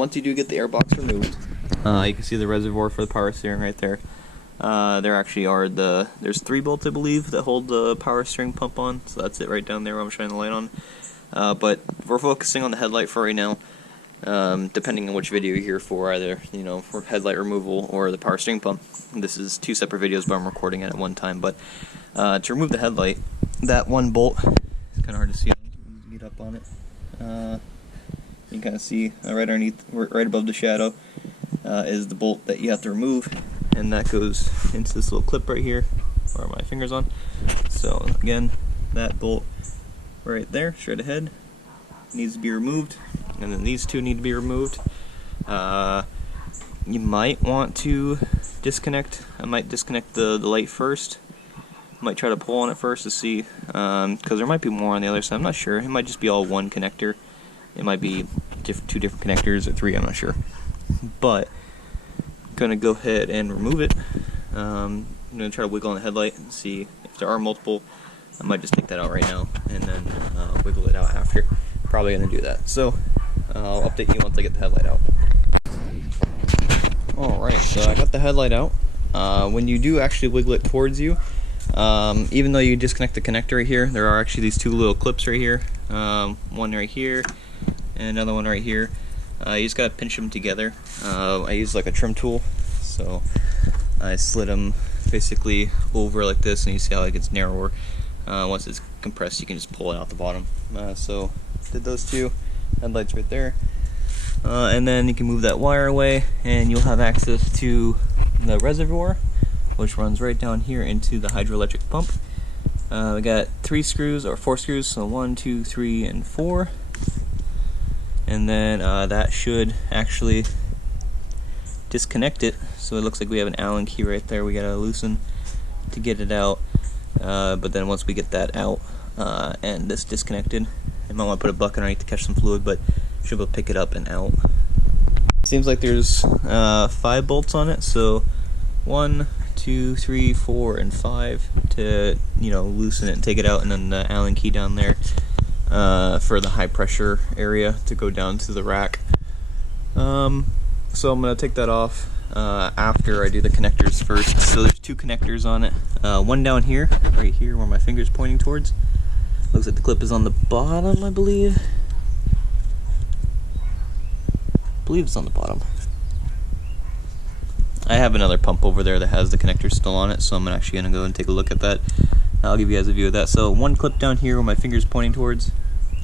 once you do get the air box removed, you can see the reservoir for the power steering right there. There actually are there's 3 bolts, I believe, that hold the power steering pump on, so that's it right down there where I'm shining the light on. But we're focusing on the headlight for right now, depending on which video you're here for, either, for headlight removal or the power steering pump. This is 2 separate videos, but I'm recording it at one time. But to remove the headlight, that one bolt, it's kind of hard to see, get up on it. You can kind of see right underneath, right above the shadow, is the bolt that you have to remove, and that goes into this little clip right here, where my finger's on. So again, that bolt right there, straight ahead, needs to be removed, and then these 2 need to be removed. You might want to disconnect. I might disconnect the light first. Might try to pull on it first to see, because there might be more on the other side. I'm not sure. It might just be all one connector. It might be 2 different connectors or 3. I'm not sure. But I'm gonna go ahead and remove it. I'm gonna try to wiggle on the headlight and see if there are multiple. I might just take that out right now and then wiggle it out after. Probably gonna do that. So I'll update you once I get the headlight out. Alright, so I got the headlight out. When you do actually wiggle it towards you, even though you disconnect the connector right here, there are actually these 2 little clips right here. One right here and another one right here. You just gotta pinch them together. I use like a trim tool, so I slid them basically over like this, and you see how it gets narrower. Once it's compressed, you can just pull it out the bottom. So did those 2 headlights right there, and then you can move that wire away, and you'll have access to the reservoir, which runs right down here into the hydroelectric pump. We got 3 screws, or 4 screws, so 1, 2, 3, and 4. And then that should actually disconnect it. So it looks like we have an Allen key right there we gotta loosen to get it out. But then once we get that out and this disconnected, I might want to put a bucket underneath to catch some fluid, but should be able to pick it up and out. Seems like there's 5 bolts on it, so 1, 2, 3, 4, and 5 to loosen it and take it out, and then the Allen key down there for the high pressure area to go down to the rack. So I'm gonna take that off after I do the connectors first. So there's 2 connectors on it. One down here, right here where my finger's pointing towards. Looks like the clip is on the bottom, I believe. It's on the bottom. I have another pump over there that has the connector still on it, so I'm actually gonna go and take a look at that. I'll give you guys a view of that. So one clip down here where my finger's pointing towards.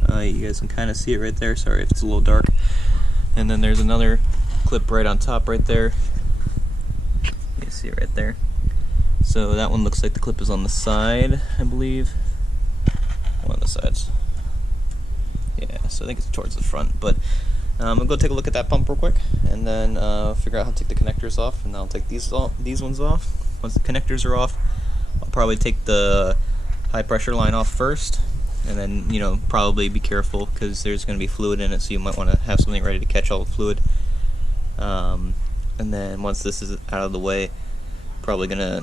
You guys can kind of see it right there. Sorry if it's a little dark. And then there's another clip right on top right there. You can see it right there. So that one looks like the clip is on the side, I believe. One of the sides. Yeah, so I think it's towards the front. But I'm gonna go take a look at that pump real quick, and then figure out how to take the connectors off, and I'll take these ones off. Once the connectors are off, I'll probably take the high pressure line off first, and then probably be careful because there's going to be fluid in it, so you might want to have something ready to catch all the fluid. And then once this is out of the way, probably gonna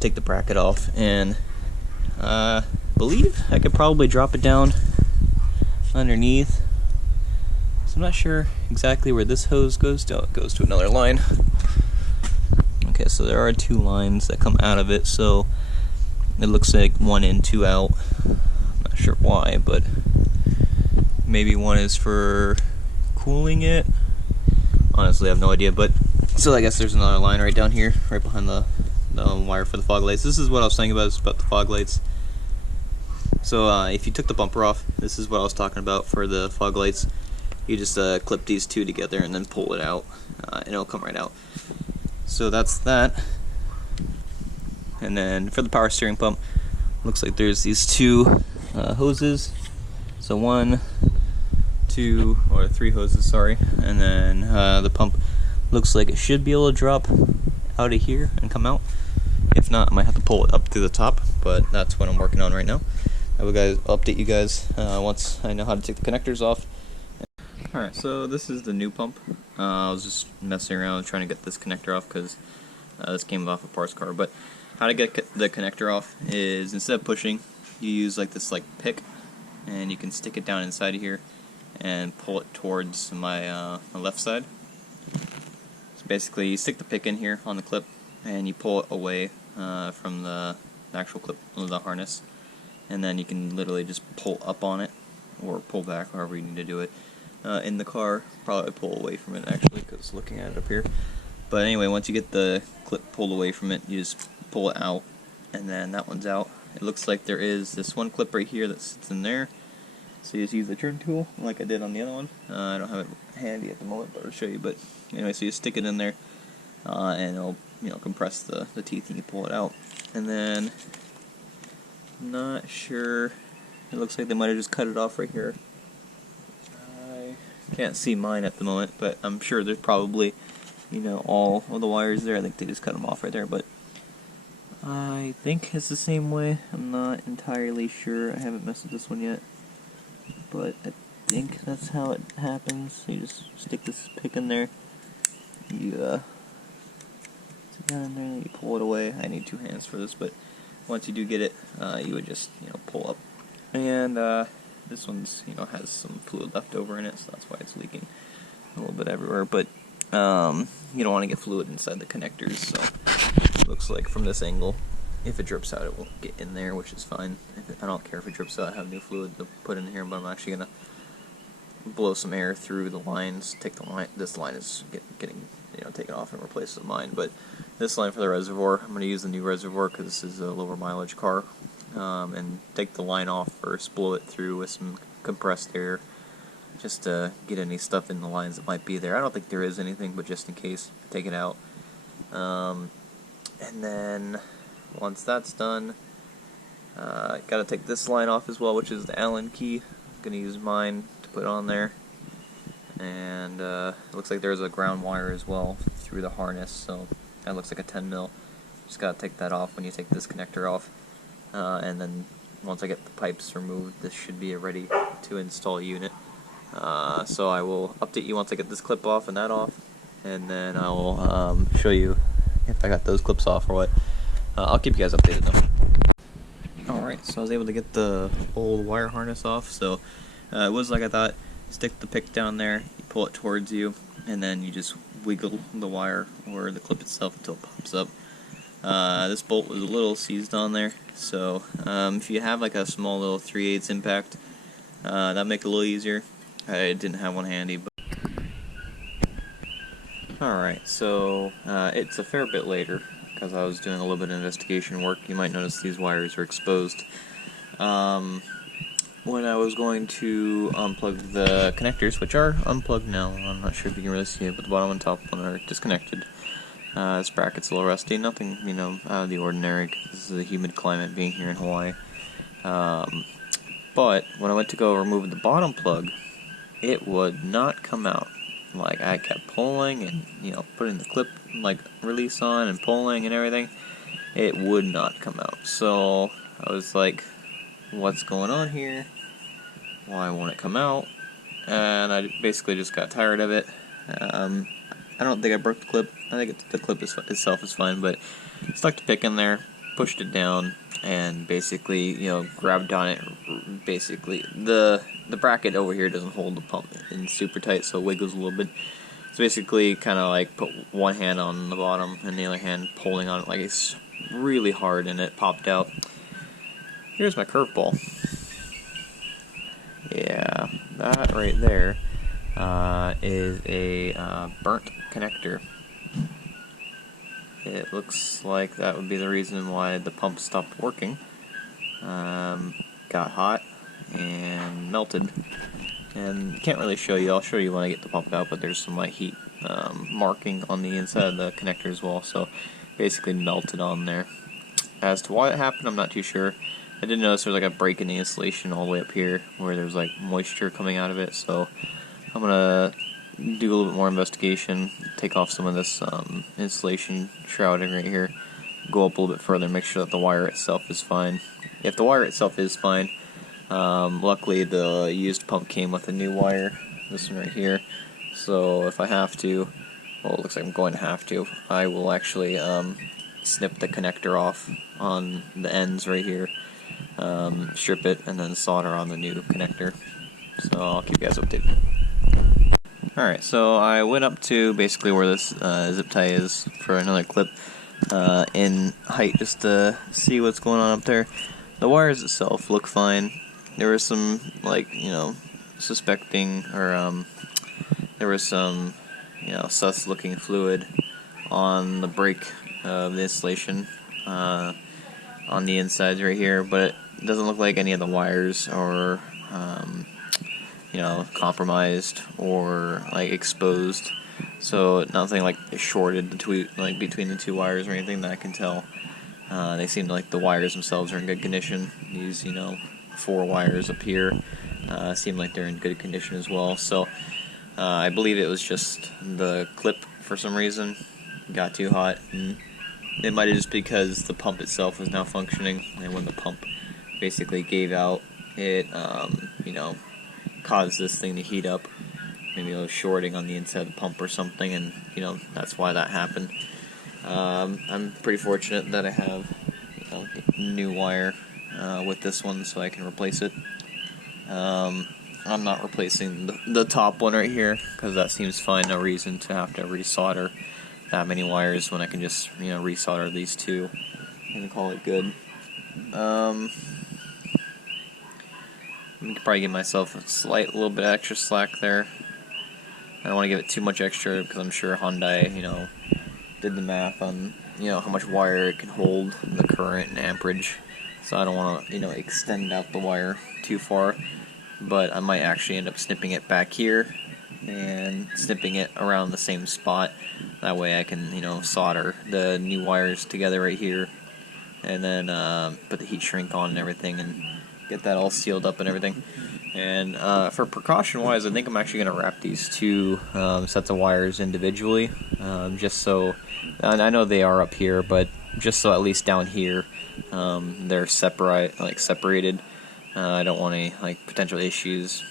take the bracket off, and believe I could probably drop it down underneath. I'm not sure exactly where this hose goes to. It goes to another line. Okay, so there are 2 lines that come out of it, so it looks like 1 in, 2 out. I'm not sure why, but maybe 1 is for cooling it. Honestly, I have no idea, but so I guess there's another line right down here, right behind the wire for the fog lights. This is what I was saying about the fog lights. So if you took the bumper off, this is what I was talking about for the fog lights. You just clip these 2 together and then pull it out, and it'll come right out. So that's that. And then for the power steering pump, looks like there's these 2 hoses. So 1, 2, or 3 hoses, sorry. And then the pump looks like it should be able to drop out of here and come out. If not, I might have to pull it up through the top, but that's what I'm working on right now. I'll update you guys once I know how to take the connectors off. Alright, so this is the new pump. I was just messing around trying to get this connector off because this came off a parts car. But how to get the connector off is, instead of pushing, you use this pick, and you can stick it down inside of here, and pull it towards my left side. So basically you stick the pick in here on the clip and you pull it away from the actual clip of the harness, and then you can literally just pull up on it or pull back, however you need to do it. In the car, probably pull away from it actually, because looking at it up here. But anyway, once you get the clip pulled away from it, you just pull it out, and then that one's out. It looks like there is this one clip right here that sits in there, so you just use the turn tool like I did on the other one. I don't have it handy at the moment, but I'll show you. But anyway, so you stick it in there, and it'll compress the teeth and you pull it out. And then, not sure, it looks like they might have just cut it off right here. I can't see mine at the moment, but I'm sure there's probably, all of the wires there. I think they just cut them off right there, but I think it's the same way. I'm not entirely sure. I haven't messed with this one yet, but I think that's how it happens. You just stick this pick in there, you sit down in there, and you pull it away. I need two hands for this, but once you do get it, you would just pull up. And this one's has some fluid left over in it, so that's why it's leaking a little bit everywhere. But you don't want to get fluid inside the connectors, so it looks like from this angle, if it drips out, it won't get in there, which is fine. I don't care if it drips out. I have new fluid to put in here, but I'm actually gonna blow some air through the lines. Take the line. This line is getting taken off and replaced with mine, but this line for the reservoir, I'm going to use the new reservoir because this is a lower mileage car. And take the line off first, blow it through with some compressed air, just to get any stuff in the lines that might be there. I don't think there is anything, but just in case, take it out. And then once that's done, got to take this line off as well, which is the Allen key. I'm going to use mine to put on there. And it looks like there's a ground wire as well through the harness, so that looks like a 10 mil. Just got to take that off when you take this connector off. And then once I get the pipes removed, this should be a ready to install unit. So I will update you once I get this clip off and that off, and then I will show you if I got those clips off or what. I'll keep you guys updated though. Alright, so I was able to get the old wire harness off, so it was like I thought. Stick the pick down there, you pull it towards you, and then you just wiggle the wire or the clip itself until it pops up. This bolt was a little seized on there, so if you have like a small little 3/8 impact, that'd make it a little easier. I didn't have one handy, but alright, so it's a fair bit later because I was doing a little bit of investigation work. You might notice these wires are exposed. When I was going to unplug the connectors, which are unplugged now, I'm not sure if you can really see it, but the bottom and top one are disconnected. This bracket's a little rusty, nothing, out of the ordinary, because this is a humid climate being here in Hawaii. But when I went to go remove the bottom plug, it would not come out. Like, I kept pulling and, putting the clip, release on and pulling and everything. It would not come out. So, I was like, what's going on here? Why won't it come out? And I basically just got tired of it. I don't think I broke the clip. I think the clip itself is fine, but stuck the pick in there, pushed it down, and basically, grabbed on it. Basically, the bracket over here doesn't hold the pump in super tight, so it wiggles a little bit. So basically, kind of like put one hand on the bottom and the other hand pulling on it like it's really hard, and it popped out. Here's my curveball. Yeah, that right there is a burnt connector. It looks like that would be the reason why the pump stopped working. Got hot and melted. And can't really show you. I'll show you when I get the pump out, but there's some heat marking on the inside of the connector as well, so basically melted on there. As to why it happened, I'm not too sure. I did notice there's a break in the insulation all the way up here where there's moisture coming out of it, so I'm gonna do a little bit more investigation, take off some of this insulation shrouding right here, go up a little bit further, make sure that the wire itself is fine. If the wire itself is fine, luckily the used pump came with a new wire, this one right here, so if I have to, well, it looks like I'm going to have to, I will actually snip the connector off on the ends right here, strip it, and then solder on the new connector. So I'll keep you guys updated. Alright, so I went up to basically where this zip tie is for another clip in height just to see what's going on up there. The wires itself look fine. There was some, like, suspecting, or there was some, sus looking fluid on the brake of the installation on the insides right here, but it doesn't look like any of the wires are compromised or like exposed, so nothing like shorted between the two wires or anything that I can tell. They seem like the wires themselves are in good condition. These 4 wires up here seem like they're in good condition as well. So I believe it was just the clip for some reason got too hot, and it might have just because the pump itself was now functioning, and when the pump basically gave out, it caused this thing to heat up. Maybe it was shorting on the inside of the pump or something, and that's why that happened. I'm pretty fortunate that I have new wire with this one, so I can replace it. I'm not replacing the top one right here because that seems fine. No reason to have to resolder that many wires when I can just resolder these 2 and call it good. I could probably give myself a little bit of extra slack there. I don't want to give it too much extra because I'm sure Hyundai, did the math on, how much wire it can hold, the current and amperage. So I don't want to, extend out the wire too far. But I might actually end up snipping it back here and snipping it around the same spot. That way I can, solder the new wires together right here, and then put the heat shrink on and everything, and get that all sealed up and everything. And for precaution wise, I think I'm actually going to wrap these 2 sets of wires individually, just so, I know they are up here, but just so at least down here they're separated. I don't want any potential issues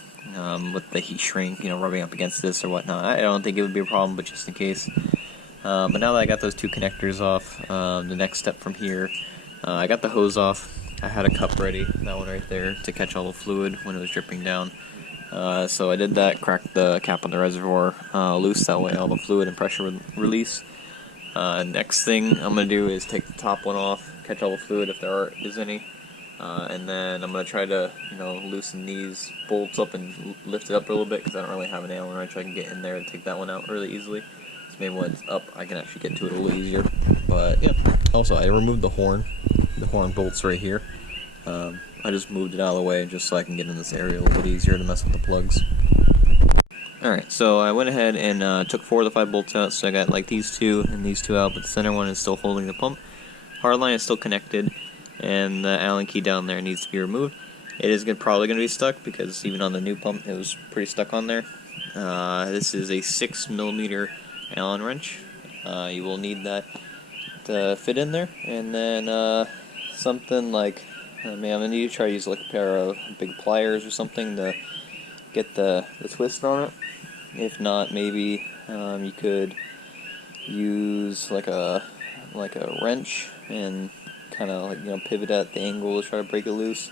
with the heat shrink, rubbing up against this or whatnot. I don't think it would be a problem, but just in case. But now that I got those 2 connectors off, the next step from here, I got the hose off. I had a cup ready, that one right there, to catch all the fluid when it was dripping down. So I did that, cracked the cap on the reservoir loose, that way all the fluid and pressure would release. Next thing I'm going to do is take the top one off, catch all the fluid if there is any. And then I'm going to try to, loosen these bolts up and lift it up a little bit, because I don't really have an Allen wrench I can get in there and take that one out really easily. So maybe when it's up, I can actually get to it a little easier. But yeah, also I removed the horn bolts right here. I just moved it out of the way just so I can get in this area a little bit easier to mess with the plugs. Alright, so I went ahead and took 4 of the 5 bolts out, so I got these 2 and these 2 out, but the center one is still holding the pump. Hardline is still connected, and the Allen key down there needs to be removed. It is probably going to be stuck, because even on the new pump it was pretty stuck on there. This is a 6mm Allen wrench. You will need that to fit in there, and then something like, I'm going to need to try to use a pair of big pliers or something to get the twist on it. If not, maybe you could use a wrench and kind of pivot at the angle to try to break it loose.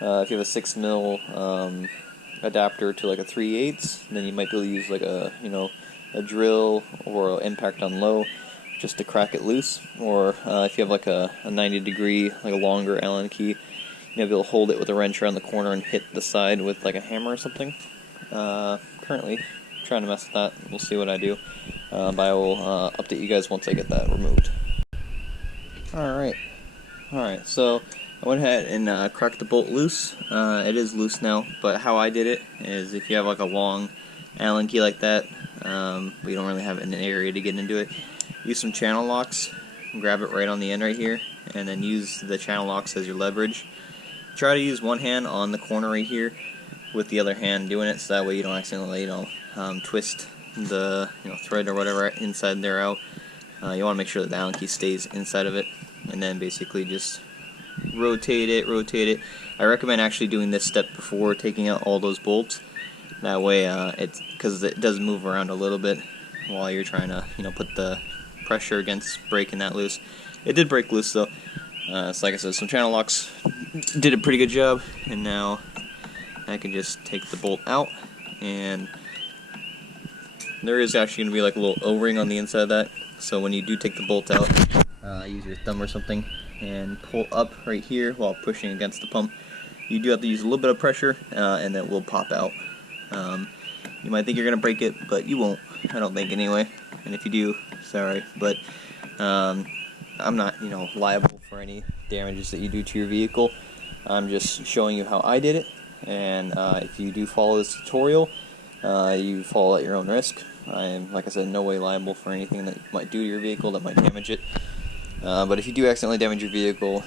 If you have a 6mm adapter to a 3/8, then you might be able to use a drill or impact on low just to crack it loose. Or if you have a 90-degree, a longer Allen key, you may be able to hold it with a wrench around the corner and hit the side with a hammer or something. Currently trying to mess with that. We'll see what I do. But I will update you guys once I get that removed. Alright, so I went ahead and cracked the bolt loose. It is loose now, but how I did it is, if you have a long Allen key like that, but you don't really have an area to get into it, use some channel locks, grab it right on the end right here, and then use the channel locks as your leverage. Try to use one hand on the corner right here, with the other hand doing it, so that way you don't accidentally twist the thread or whatever inside there out. You want to make sure that the Allen key stays inside of it, and then basically just rotate it. I recommend actually doing this step before taking out all those bolts. That way, because it does move around a little bit while you're trying to put the pressure against breaking that loose. It did break loose though. So like I said, some channel locks did a pretty good job, and now I can just take the bolt out, and there is actually going to be like a little O-ring on the inside of that, so when you do take the bolt out, use your thumb or something and pull up right here while pushing against the pump. You do have to use a little bit of pressure, and it will pop out. You might think you're going to break it, but you won't. I don't think anyway. And if you do, sorry. But I'm not, liable for any damages that you do to your vehicle. I'm just showing you how I did it. And if you do follow this tutorial, you follow at your own risk. I am, like I said, in no way liable for anything that you might do to your vehicle that might damage it. But if you do accidentally damage your vehicle,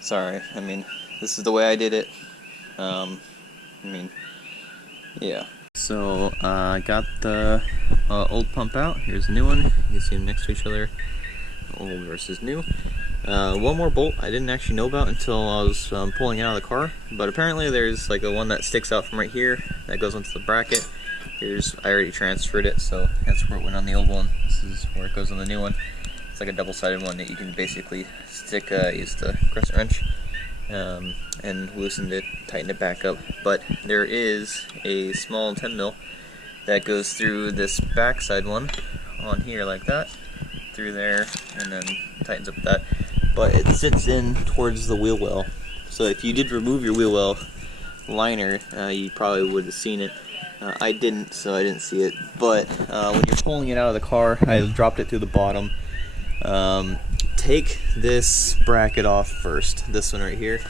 sorry. I mean, this is the way I did it. Yeah. So I got the old pump out. Here's the new one. You can see them next to each other. Old versus new. One more bolt I didn't actually know about until I was pulling it out of the car. But apparently there's like a one that sticks out from right here that goes into the bracket. I already transferred it, so that's where it went on the old one. This is where it goes on the new one. It's like a double-sided one that you can basically stick, use the crescent wrench and loosen it, tighten it back up. But there is a small 10 mil that goes through this backside one on here like that, through there, and then tightens up that. But it sits in towards the wheel well. So if you did remove your wheel well liner, you probably would have seen it. I didn't, so I didn't see it. But when you're pulling it out of the car, I dropped it through the bottom. Take this bracket off first. This one right here.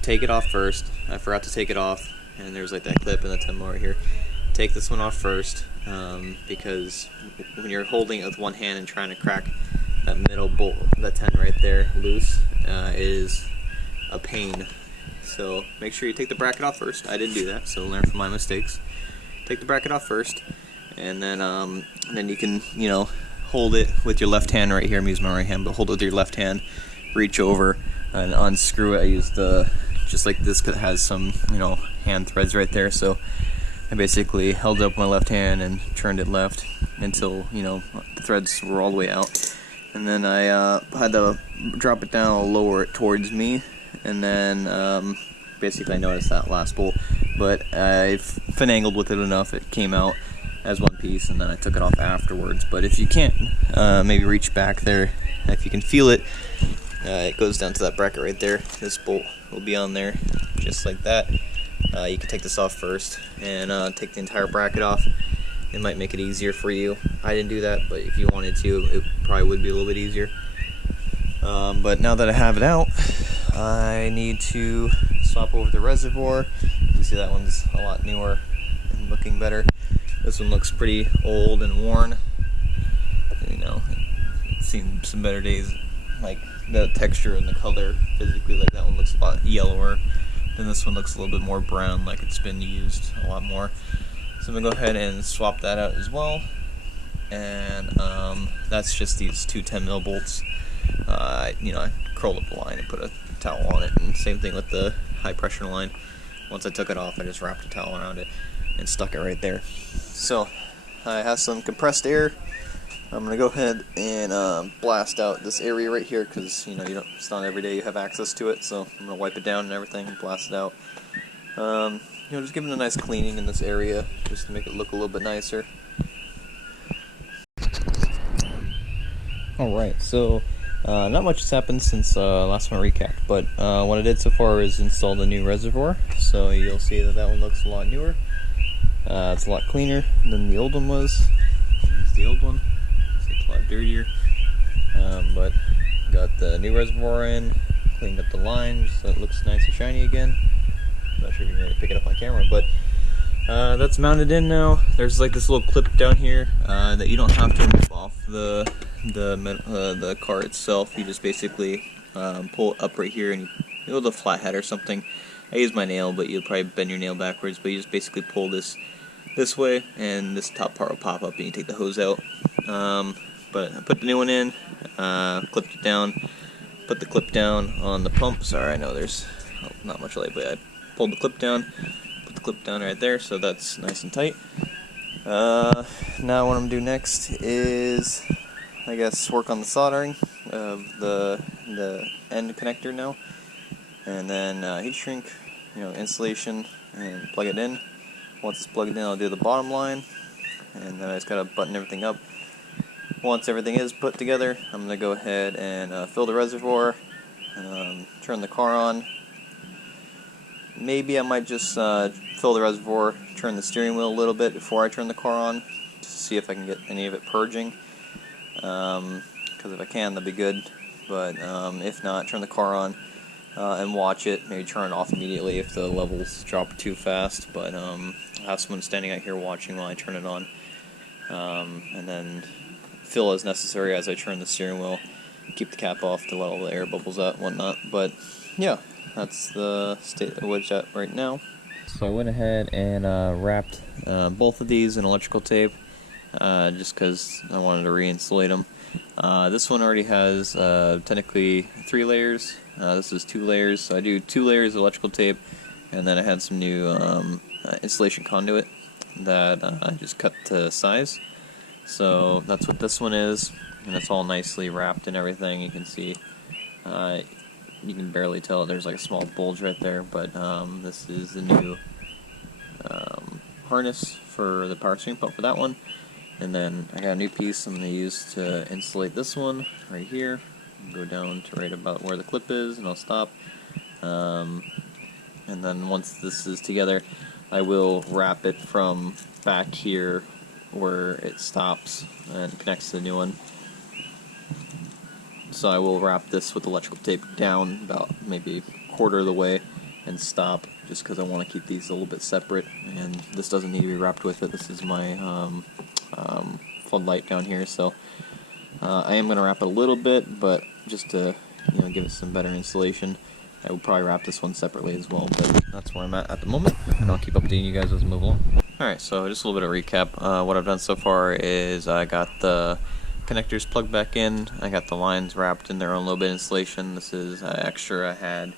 Take it off first. I forgot to take it off, and there's like that clip and the 10 more right here. Take this one off first, because when you're holding it with one hand and trying to crack that middle bolt, that 10 right there, loose, is a pain. So make sure you take the bracket off first. I didn't do that, so learn from my mistakes. Take the bracket off first, and then you can, hold it with your left hand right here. I'm using my right hand, but hold it with your left hand. Reach over and unscrew it. I used just like this, because it has some, hand threads right there. So I basically held it up with my left hand and turned it left until, the threads were all the way out. And then I had to drop it down, lower it towards me, and then basically I noticed that last bolt, but I finagled with it enough, it came out as one piece, and then I took it off afterwards. But if you can't, maybe reach back there. If you can feel it, it goes down to that bracket right there. This bolt will be on there, just like that. You can take this off first and take the entire bracket off. It might make it easier for you. I didn't do that, but if you wanted to, it probably would be a little bit easier. But now that I have it out, I need to swap over the reservoir. You can see that one's a lot newer and looking better. This one looks pretty old and worn. It's seen some better days. Like the texture and the color physically, like that one looks a lot yellower. Then this one looks a little bit more brown, like it's been used a lot more. So I'm gonna go ahead and swap that out as well. And that's just these two 10 mil bolts. I curled up the line and put a towel on it, and same thing with the high pressure line. Once I took it off, I just wrapped a towel around it and stuck it right there. So I have some compressed air. I'm gonna go ahead and blast out this area right here, because it's not every day you have access to it. So I'm gonna wipe it down and everything, and blast it out. Just giving it a nice cleaning in this area, just to make it look a little bit nicer. Alright, so not much has happened since last one recapped, but what I did so far is install the new reservoir. So you'll see that one looks a lot newer. It's a lot cleaner than the old one was. Here's the old one. It's a lot dirtier. But got the new reservoir in, cleaned up the line so it looks nice and shiny again. I'm not sure if you can really pick it up on camera, but that's mounted in now. There's like this little clip down here that you don't have to remove off the car itself. You just basically pull it up right here, and you hold a flathead or something. I use my nail, but you'll probably bend your nail backwards. But you just basically pull this way, and this top part will pop up, and you take the hose out. But I put the new one in, clipped it down, put the clip down on the pump. Sorry, I know there's not much light, but I pulled the clip down, put the clip down right there, so that's nice and tight. Now what I'm gonna do next is, I guess, work on the soldering of the end connector now, and then heat shrink insulation and plug it in. Once it's plugged in, I'll do the bottom line, and then I just gotta button everything up. Once everything is put together, I'm gonna go ahead and fill the reservoir, turn the car on. Maybe I might just fill the reservoir, turn the steering wheel a little bit before I turn the car on, to see if I can get any of it purging. Because if I can, that'd be good. But if not, turn the car on and watch it. Maybe turn it off immediately if the levels drop too fast. But I'll have someone standing out here watching while I turn it on, and then fill as necessary as I turn the steering wheel. Keep the cap off to let all the air bubbles out and whatnot. But yeah, that's the state of which at right now. So I went ahead and wrapped both of these in electrical tape, just because I wanted to re-insulate them. This one already has technically 3 layers. This is 2 layers, so I do 2 layers of electrical tape, and then I had some new insulation conduit that I just cut to size. So that's what this one is, and it's all nicely wrapped and everything. You can see, you can barely tell there's like a small bulge right there, but this is the new harness for the power steering pump for that one. And then I got a new piece I'm going to use to insulate this one right here. Go down to right about where the clip is, and I'll stop. And then once this is together, I will wrap it from back here where it stops and connects to the new one. So I will wrap this with electrical tape down about maybe a quarter of the way and stop, just because I want to keep these a little bit separate, and this doesn't need to be wrapped with it. This is my floodlight down here, so I am going to wrap it a little bit, but just to give it some better insulation. I will probably wrap this one separately as well, but that's where I'm at the moment, and I'll keep updating you guys as I move along. Alright, so just a little bit of recap. What I've done so far is I got the connectors plugged back in, I got the lines wrapped in their own little bit of insulation. This is extra I had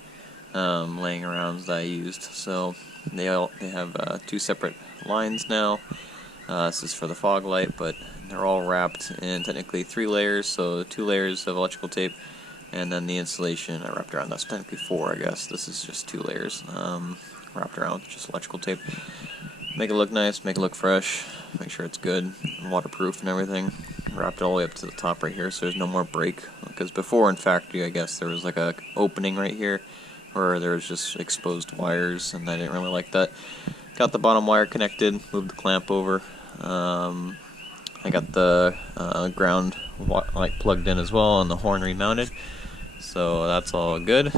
laying around that I used, so they have 2 separate lines now. This is for the fog light, but they're all wrapped in technically 3 layers, so 2 layers of electrical tape, and then the insulation I wrapped around. That's technically 4, I guess. This is just 2 layers wrapped around with just electrical tape. Make it look nice, make it look fresh, make sure it's good, waterproof and everything. Wrapped it all the way up to the top right here, so there's no more break. Because before in factory, I guess there was like a opening right here where there was just exposed wires, and I didn't really like that. Got the bottom wire connected, moved the clamp over. I got the ground light plugged in as well, and the horn remounted. So that's all good.